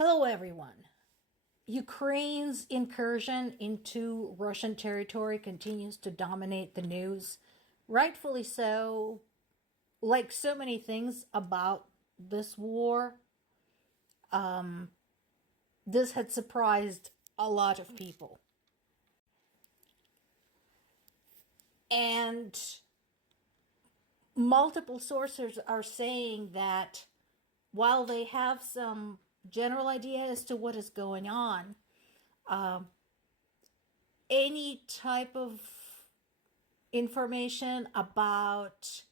Hello, everyone. Ukraine's incursion into Russian territory continues to dominate the news. Rightfully so. Like so many things about this war, this had surprised a lot of people. And multiple sources are saying that while they have some general idea as to what is going on, any type of information about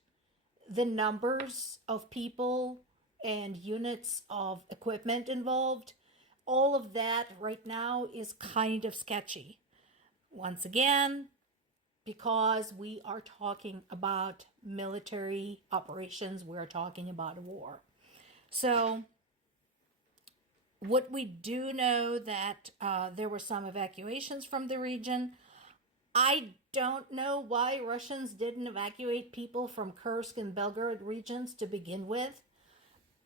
the numbers of people and units of equipment involved, all of that right now is kind of sketchy. Once again, because we are talking about military operations, we're talking about a war. So what we do know that there were some evacuations from the region. I don't know why Russians didn't evacuate people from Kursk and Belgorod regions to begin with.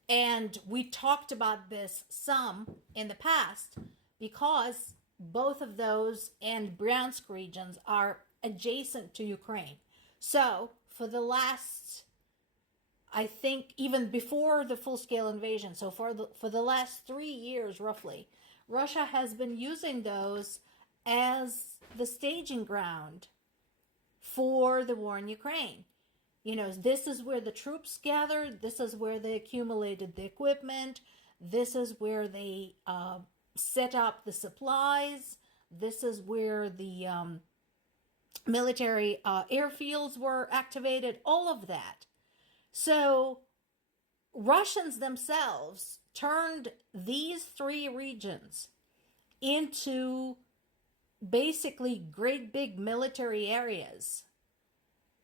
And we talked about this some in the past because both of those and Bryansk regions are adjacent to Ukraine. So for the last, I think even before the full-scale invasion, so for the last 3 years roughly, Russia has been using those as the staging ground for the war in Ukraine. You know, this is where the troops gathered. This is where they accumulated the equipment. This is where they set up the supplies. This is where the military airfields were activated, all of that. So Russians themselves turned these 3 regions into basically great big military areas.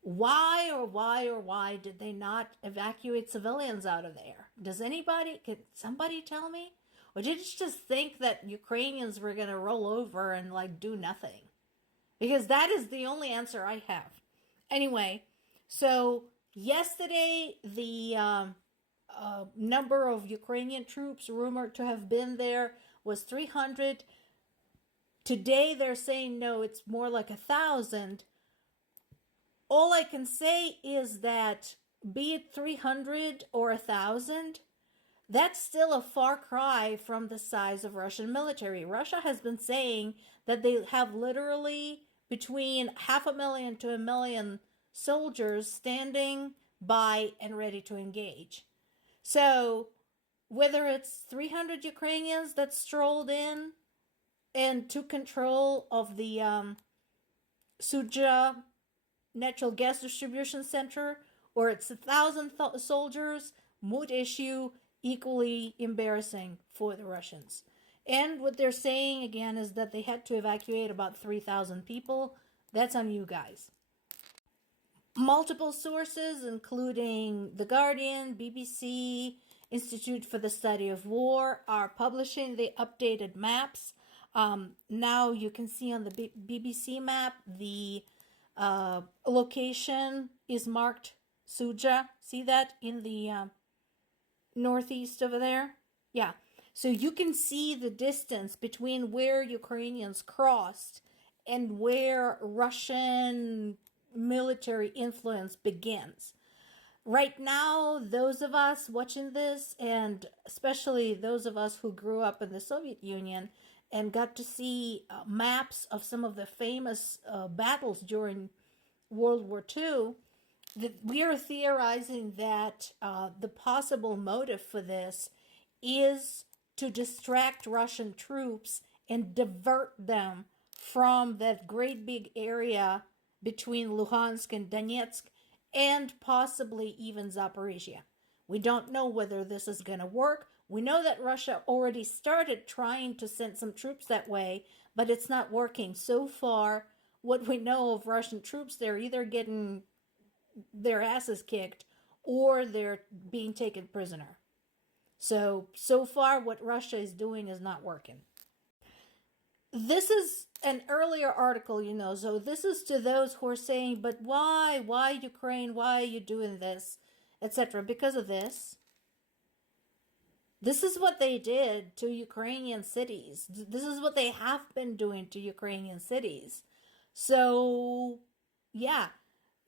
Why did they not evacuate civilians out of there? Could somebody tell me? Or did you just think that Ukrainians were going to roll over and like do nothing? Because that is the only answer I have. Anyway, so yesterday the number of Ukrainian troops rumored to have been there was 300. Today they're saying no, it's more like 1,000. All I can say is that be it 300 or 1,000, that's still a far cry from the size of Russian military. Russia has been saying that they have literally between 500,000 to 1 million soldiers standing by and ready to engage. So whether it's 300 Ukrainians that strolled in and took control of the Sudzha natural gas distribution center, or it's 1,000 soldiers, moot issue, equally embarrassing for the Russians. And what they're saying again is that they had to evacuate about 3,000 people. That's on you guys. Multiple sources, including The Guardian, BBC, Institute for the Study of War, are publishing the updated maps. Now you can see on the BBC map, the location is marked Sudzha. See that in the northeast over there? Yeah. So you can see the distance between where Ukrainians crossed and where Russian military influence begins. Right now, those of us watching this, and especially those of us who grew up in the Soviet Union and got to see maps of some of the famous battles during World War II, that we are theorizing that the possible motive for this is to distract Russian troops and divert them from that great big area between Luhansk and Donetsk, and possibly even Zaporizhia. We don't know whether this is going to work. We know that Russia already started trying to send some troops that way, but it's not working. So far, what we know of Russian troops, they're either getting their asses kicked or they're being taken prisoner. So far, what Russia is doing is not working. This is an earlier article, so this is to those who are saying, but why Ukraine, why are you doing this, etc. Because of this. This is what they did to Ukrainian cities. This is what they have been doing to Ukrainian cities. So, yeah,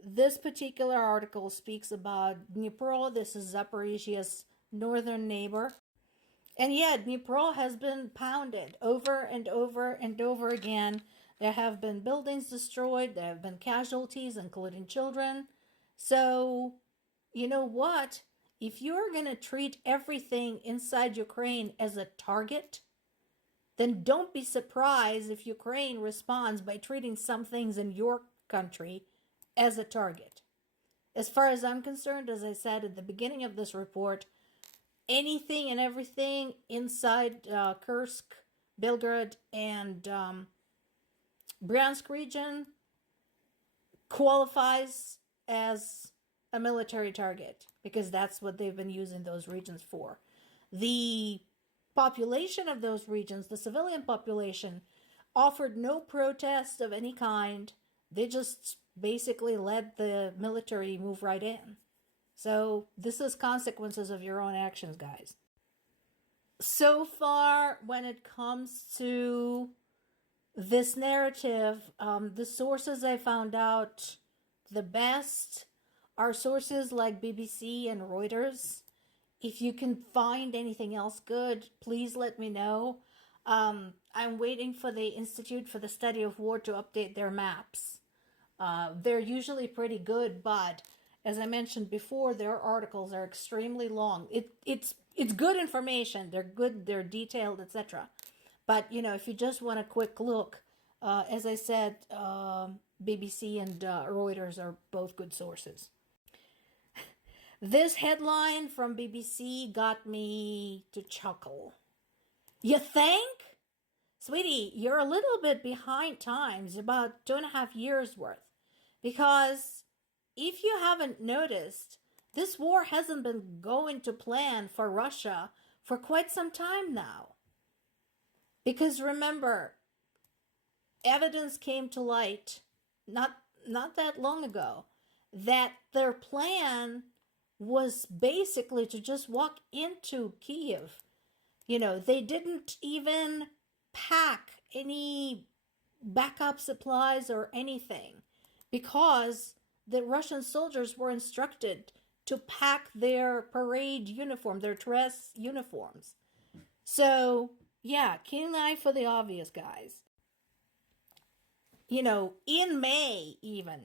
this particular article speaks about Dnipro. This is Zaporizhia's northern neighbor. And yeah, Dnipro has been pounded over and over and over again. There have been buildings destroyed. There have been casualties, including children. So, you know what? If you're going to treat everything inside Ukraine as a target, then don't be surprised if Ukraine responds by treating some things in your country as a target. As far as I'm concerned, as I said at the beginning of this report, anything and everything inside Kursk, Belgrade, and Bryansk region qualifies as a military target because that's what they've been using those regions for. The population of those regions, the civilian population, offered no protest of any kind. They just basically let the military move right in. So this is consequences of your own actions, guys. So far, when it comes to this narrative, the sources I found out the best are sources like BBC and Reuters. If you can find anything else good, please let me know. I'm waiting for the Institute for the Study of War to update their maps. They're usually pretty good, but as I mentioned before, their articles are extremely long. It's good information. They're good, they're detailed, etc. But, you know, if you just want a quick look, as I said, BBC and Reuters are both good sources. This headline from BBC got me to chuckle. You think? Sweetie, you're a little bit behind times, about 2.5 years worth. Because if you haven't noticed, this war hasn't been going to plan for Russia for quite some time now. Because remember, evidence came to light not that long ago that their plan was basically to just walk into Kiev. You know, they didn't even pack any backup supplies or anything because the Russian soldiers were instructed to pack their parade uniform, their dress uniforms. So, yeah, keen eye for the obvious, guys. You know, in May even,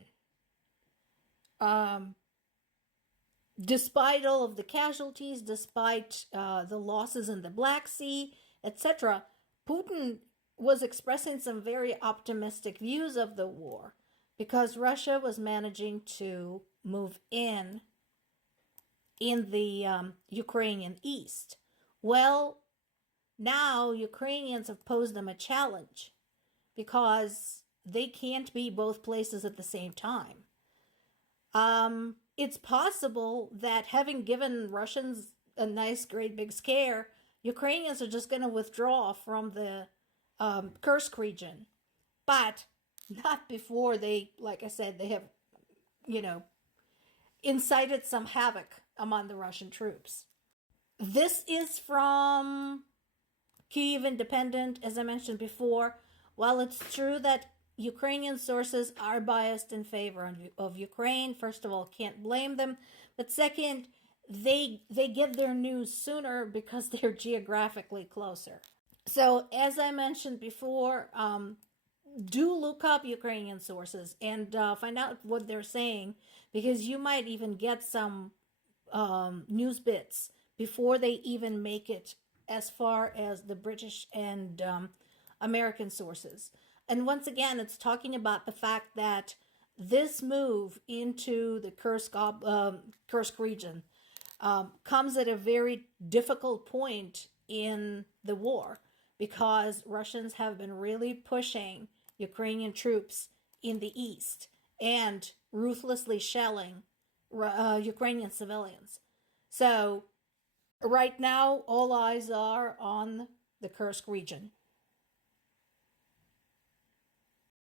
despite all of the casualties, despite the losses in the Black Sea, etc., Putin was expressing some very optimistic views of the war because Russia was managing to move in the Ukrainian east. Well, now Ukrainians have posed them a challenge because they can't be both places at the same time. It's possible that having given Russians a nice, great big scare, Ukrainians are just going to withdraw from the Kursk region. But not before they, like I said, they have, you know, incited some havoc among the Russian troops. This is from Kyiv Independent, as I mentioned before. While it's true that Ukrainian sources are biased in favor of Ukraine, first of all, can't blame them. But second, they get their news sooner because they're geographically closer. So, as I mentioned before, do look up Ukrainian sources and find out what they're saying, because you might even get some news bits before they even make it as far as the British and American sources. And once again, it's talking about the fact that this move into the Kursk region comes at a very difficult point in the war, because Russians have been really pushing Ukrainian troops in the east and ruthlessly shelling Ukrainian civilians. So right now, all eyes are on the Kursk region.